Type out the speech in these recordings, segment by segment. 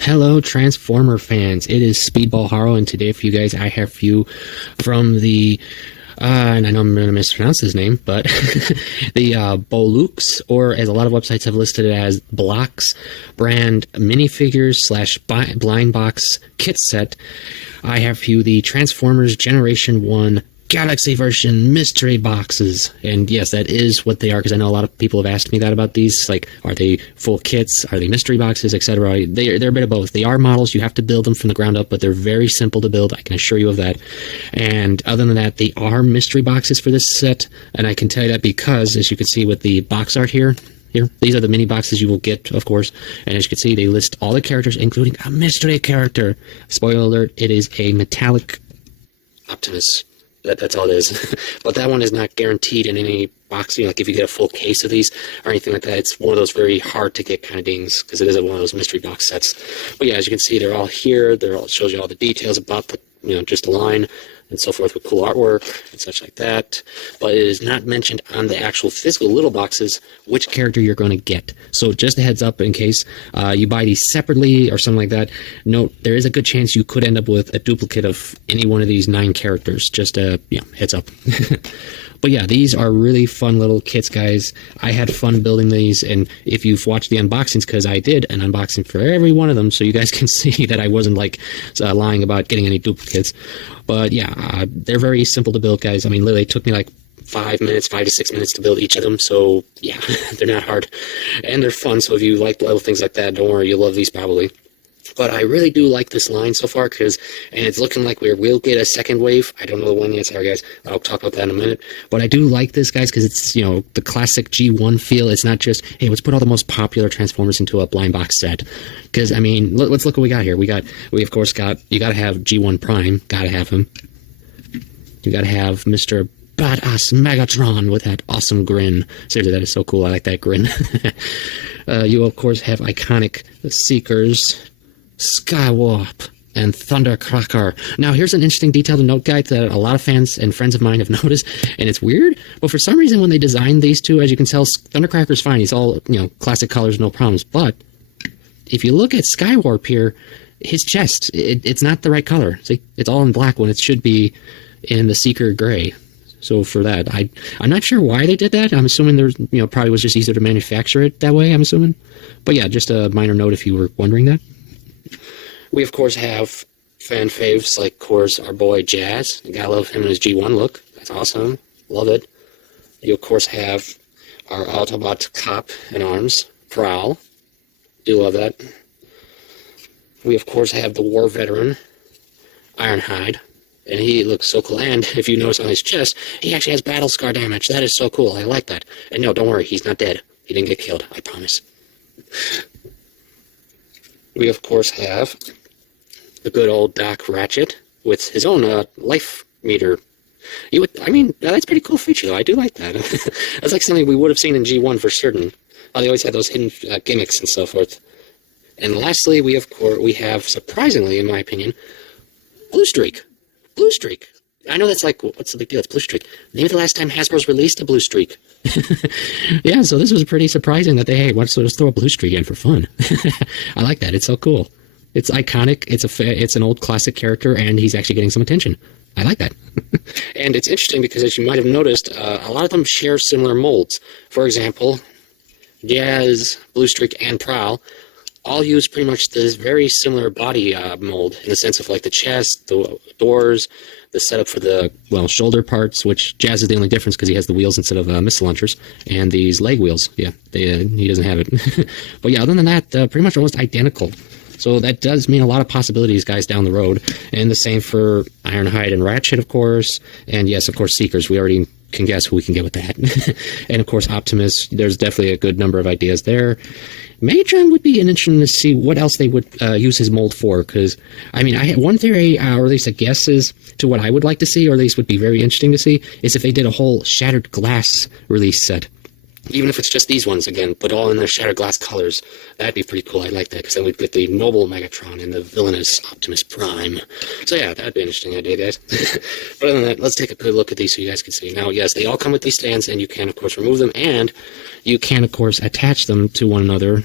Hello, Transformer fans. It is Speedball Haro, and today for you guys, I have for you from the, and I know I'm going to mispronounce his name, but the Bulukes, or as a lot of websites have listed it as Blokees brand minifigures slash blind box kit set. I have for you the Transformers Generation 1 Galaxy version mystery boxes. And yes, that is what they are, because I know a lot of people have asked me that about these, like, are they full kits, are they mystery boxes, etc. They're a bit of both. They are models, you have to build them from the ground up, but they're very simple to build, I can assure you of that. And other than that, they are mystery boxes for this set, and I can tell you that because, as you can see with the box art here, these are the mini boxes you will get, of course, and as you can see, they list all the characters, including a mystery character. Spoiler alert, it is a metallic Optimus. That's all it is. But that one is not guaranteed in any box. You know, like if you get a full case of these or anything like that, it's one of those very hard to get kind of things, because it is one of those mystery box sets. But yeah, as you can see, they're all here. It shows you all the details about the, just the line and so forth, with cool artwork and such like that. But it is not mentioned on the actual physical little boxes which character you're going to get. So just a heads up in case you buy these separately or something like that. Note, there is a good chance you could end up with a duplicate of any one of these 9 characters. Just a heads up. But yeah, these are really fun little kits, guys. I had fun building these, and if you've watched the unboxings, because I did an unboxing for every one of them, so you guys can see that I wasn't like lying about getting any duplicates. But yeah, they're very simple to build, guys. I mean, literally it took me like 5 to 6 minutes to build each of them, so yeah, they're not hard. And they're fun, so if you like little things like that, don't worry, you'll love these probably. But I really do like this line so far, and it's looking like we will get a second wave. I don't know when yet, sorry guys, I'll talk about that in a minute. But I do like this, guys, because it's, the classic G1 feel. It's not just, hey, let's put all the most popular Transformers into a blind box set. Because, I mean, let's look what we got here. We of course got, you gotta have G1 Prime, gotta have him. You gotta have Mr. Badass Megatron with that awesome grin. Seriously, that is so cool, I like that grin. You, of course, have iconic Seekers, Skywarp, and Thundercracker. Now, here's an interesting detail to note, guys, that a lot of fans and friends of mine have noticed, and it's weird, but for some reason when they designed these two, as you can tell, Thundercracker's fine. He's all, classic colors, no problems. But if you look at Skywarp here, his chest, it's not the right color. See, it's all in black when it should be in the Seeker gray. So for that, I'm not sure why they did that. I'm assuming there's, probably was just easier to manufacture it that way, I'm assuming. But yeah, just a minor note if you were wondering that. We, of course, have fan faves like, of course, our boy Jazz. You gotta love him in his G1 look. That's awesome. Love it. You, of course, have our Autobot cop in arms, Prowl. Do love that. We, of course, have the war veteran, Ironhide. And he looks so cool. And if you notice on his chest, he actually has battle scar damage. That is so cool. I like that. And no, don't worry. He's not dead. He didn't get killed. I promise. We, of course, have the good old Doc Ratchet with his own life meter. That's a pretty cool feature, though. I do like that. That's like something we would have seen in G1 for certain. They always had those hidden gimmicks and so forth. And lastly, we have, surprisingly, in my opinion, Blue Streak. Blue Streak. I know that's like, what's the big deal? It's Blue Streak. Maybe the last time Hasbro's released a Blue Streak. Yeah, so this was pretty surprising that let's throw a Blue Streak in for fun. I like that. It's so cool. It's iconic. It's an old classic character, and he's actually getting some attention. I like that. And it's interesting because, as you might have noticed, a lot of them share similar molds. For example, Jazz, Blue Streak, and Prowl all use pretty much this very similar body mold, in the sense of like the chest, the doors, the setup for the, shoulder parts, which Jazz is the only difference because he has the wheels instead of missile launchers, and these leg wheels. Yeah, he doesn't have it. But yeah, other than that, pretty much almost identical. So that does mean a lot of possibilities, guys, down the road. And the same for Ironhide and Ratchet, of course. And yes, of course, Seekers. We already can guess who we can get with that. And of course, Optimus. There's definitely a good number of ideas there. Megatron would be interesting to see what else they would use his mold for, because, I had one theory, or at least a guess as to what I would like to see, or at least would be very interesting to see, is if they did a whole Shattered Glass release set. Even if it's just these ones, again, but all in their Shattered Glass colors. That'd be pretty cool. I'd like that, because then we'd get the noble Megatron and the villainous Optimus Prime. So yeah, that'd be an interesting idea, guys. But other than that, let's take a good look at these so you guys can see. Now, yes, they all come with these stands, and you can, of course, remove them, and you can, of course, attach them to one another,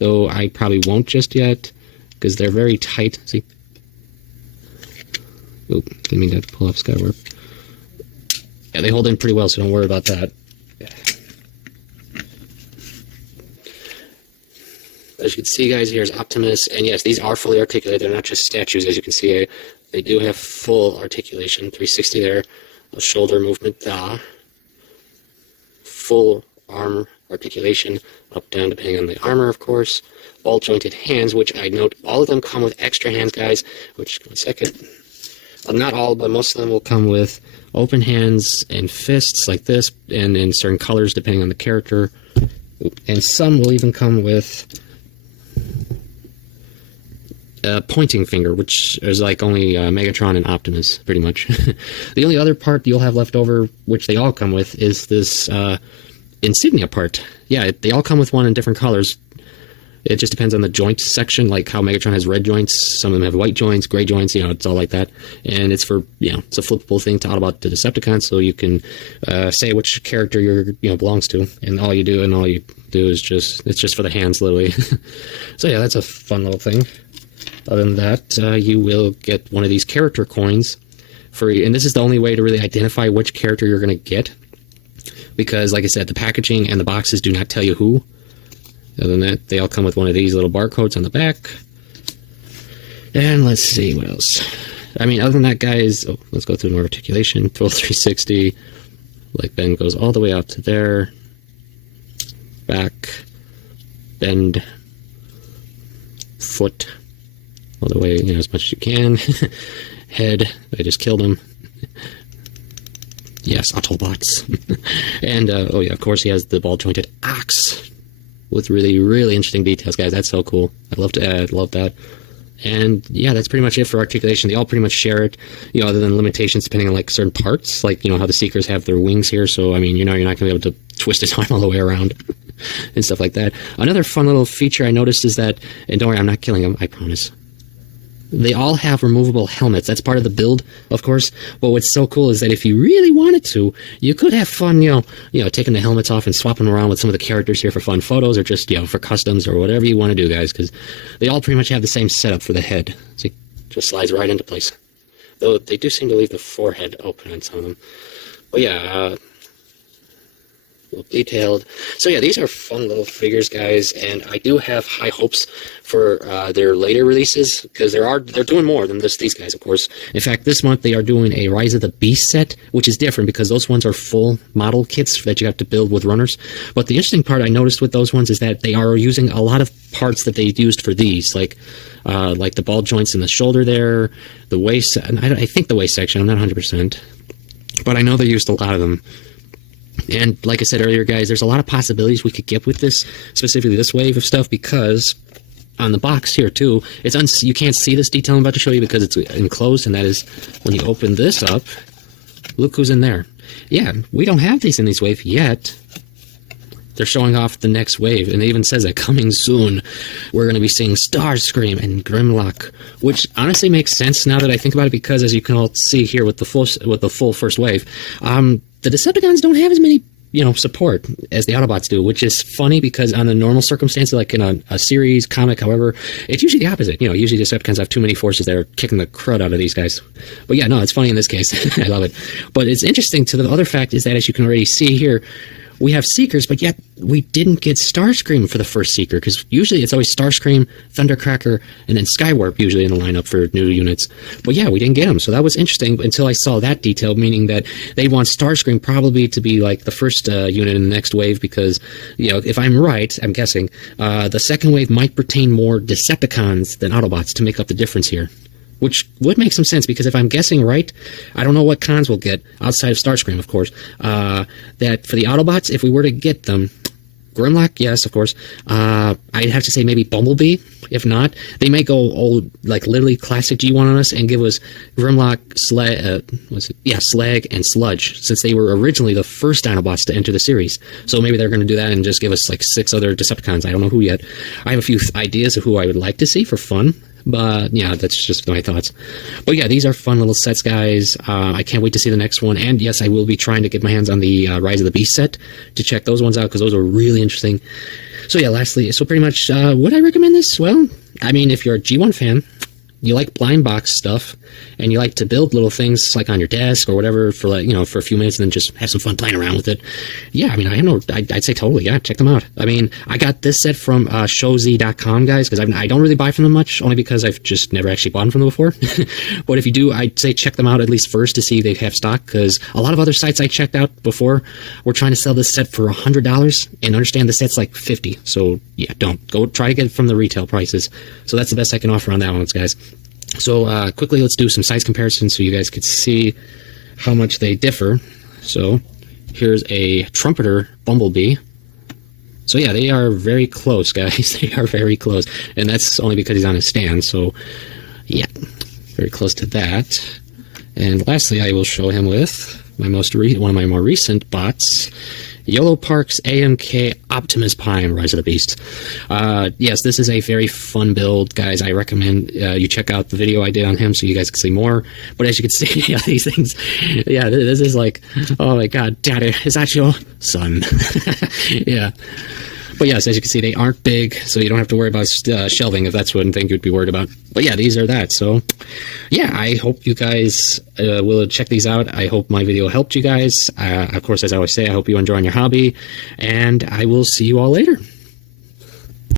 though I probably won't just yet. because they're very tight. See? Oop, didn't mean to pull up Skywarp. Yeah, they hold in pretty well, so don't worry about that. As you can see, guys, here's Optimus, and yes, these are fully articulated. They're not just statues, as you can see. They do have full articulation, 360 there, a shoulder movement, full arm articulation, up, down, depending on the armor, of course. Ball-jointed hands, which I note all of them come with extra hands, guys, which, one second. Not all, but most of them will come with open hands and fists like this, and in certain colors, depending on the character. And some will even come with pointing finger, which is like only Megatron and Optimus, pretty much. The only other part you'll have left over, which they all come with, is this insignia part. Yeah, they all come with one in different colors. It just depends on the joint section, like how Megatron has red joints, some of them have white joints, gray joints, it's all like that. And it's for, it's a flippable thing to Autobot to Decepticon, so you can say which character your belongs to, and all you do is it's just for the hands, literally. So yeah, that's a fun little thing. Other than that, you will get one of these character coins and this is the only way to really identify which character you're going to get, because, like I said, the packaging and the boxes do not tell you who. Other than that, they all come with one of these little barcodes on the back. And let's see what else. I mean, other than that, guys, let's go through more articulation. Full 360, like bend goes all the way out to there. Back, bend, foot, all the way, as much as you can. Head, I just killed him. Yes, Autobots. And, oh yeah, of course he has the ball-jointed axe with really, really interesting details, guys. That's so cool. I love that. And yeah, that's pretty much it for articulation. They all pretty much share it, other than limitations depending on like certain parts, like, how the Seekers have their wings here. So, I mean, you're not going to be able to twist his arm all the way around and stuff like that. Another fun little feature I noticed is that, and don't worry, I'm not killing him, I promise. They all have removable helmets. That's part of the build, of course. But what's so cool is that if you really wanted to, you could have fun, taking the helmets off and swapping around with some of the characters here for fun photos, or just, for customs or whatever you want to do, guys. Because they all pretty much have the same setup for the head. See, just slides right into place. Though they do seem to leave the forehead open on some of them. But yeah, detailed. So yeah, these are fun little figures, guys, and I do have high hopes for their later releases, because they're doing more than these guys, of course. In fact, this month they are doing a Rise of the Beast set, which is different because those ones are full model kits that you have to build with runners. But the interesting part I noticed with those ones is that they are using a lot of parts that they used for these, like the ball joints in the shoulder there, the waist, and I think the waist section, I'm not 100%, but I know they used a lot of them. And like I said earlier, guys, there's a lot of possibilities we could get with this, specifically this wave of stuff, because on the box here, too, you can't see this detail I'm about to show you because it's enclosed, and that is when you open this up, look who's in there. Yeah, we don't have these in this wave yet. They're showing off the next wave, and it even says that coming soon, we're going to be seeing Starscream and Grimlock, which honestly makes sense now that I think about it, because as you can all see here with the full first wave, the Decepticons don't have as many, support as the Autobots do, which is funny because on the normal circumstances, like in a series, comic, however, it's usually the opposite. Usually Decepticons have too many forces that are kicking the crud out of these guys. But yeah, no, it's funny in this case. I love it. But it's interesting to the other fact is that, as you can already see here, we have Seekers, but yet we didn't get Starscream for the first Seeker, because usually it's always Starscream, Thundercracker, and then Skywarp usually in the lineup for new units. But yeah, we didn't get him, so that was interesting until I saw that detail, meaning that they want Starscream probably to be like the first unit in the next wave, because, if I'm right, I'm guessing, the second wave might pertain more Decepticons than Autobots to make up the difference here. Which would make some sense, because if I'm guessing right, I don't know what cons we'll get, outside of Starscream, of course, that for the Autobots, if we were to get them, Grimlock, yes, of course, I'd have to say maybe Bumblebee. If not, they may go old, like literally classic G1 on us and give us Grimlock, Slag, and Sludge, since they were originally the first Dinobots to enter the series. So maybe they're going to do that and just give us like 6 other Decepticons. I don't know who yet. I have a few ideas of who I would like to see for fun. But yeah, that's just my thoughts. But yeah, these are fun little sets, guys. I can't wait to see the next one. And yes, I will be trying to get my hands on the Rise of the Beast set to check those ones out, because those are really interesting. So yeah, lastly, so pretty much, would I recommend this? Well, I mean, if you're a G1 fan, you like blind box stuff, and you like to build little things like on your desk or whatever for, like, you know, for a few minutes and then just have some fun playing around with it. Yeah, I mean, I'd say totally, yeah, check them out. I mean, I got this set from showz.com, guys, because I don't really buy from them much, only because I've just never actually bought from them before. But if you do, I'd say check them out at least first to see if they have stock, because a lot of other sites I checked out before were trying to sell this set for $100, and understand the set's like $50. So yeah, don't go try to get it from the retail prices. So that's the best I can offer on that one, guys. So quickly, let's do some size comparisons so you guys could see how much they differ. So here's a trumpeter bumblebee. So yeah, they are very close, guys. They are very close, and that's only because he's on a stand. So yeah, very close to that. And lastly, I will show him with my one of my more recent bots, Yellow Park's AMK Optimus Prime Rise of the Beast. Yes, this is a very fun build, guys. I recommend you check out the video I did on him so you guys can see more. But as you can see, yeah, these things, yeah, this is like, oh my god, Daddy, is that your son? Yeah. But yes, as you can see, they aren't big, so you don't have to worry about shelving if that's one thing you'd be worried about. But yeah, these are that. So yeah, I hope you guys will check these out. I hope my video helped you guys. Of course, as I always say, I hope you're enjoying your hobby, and I will see you all later.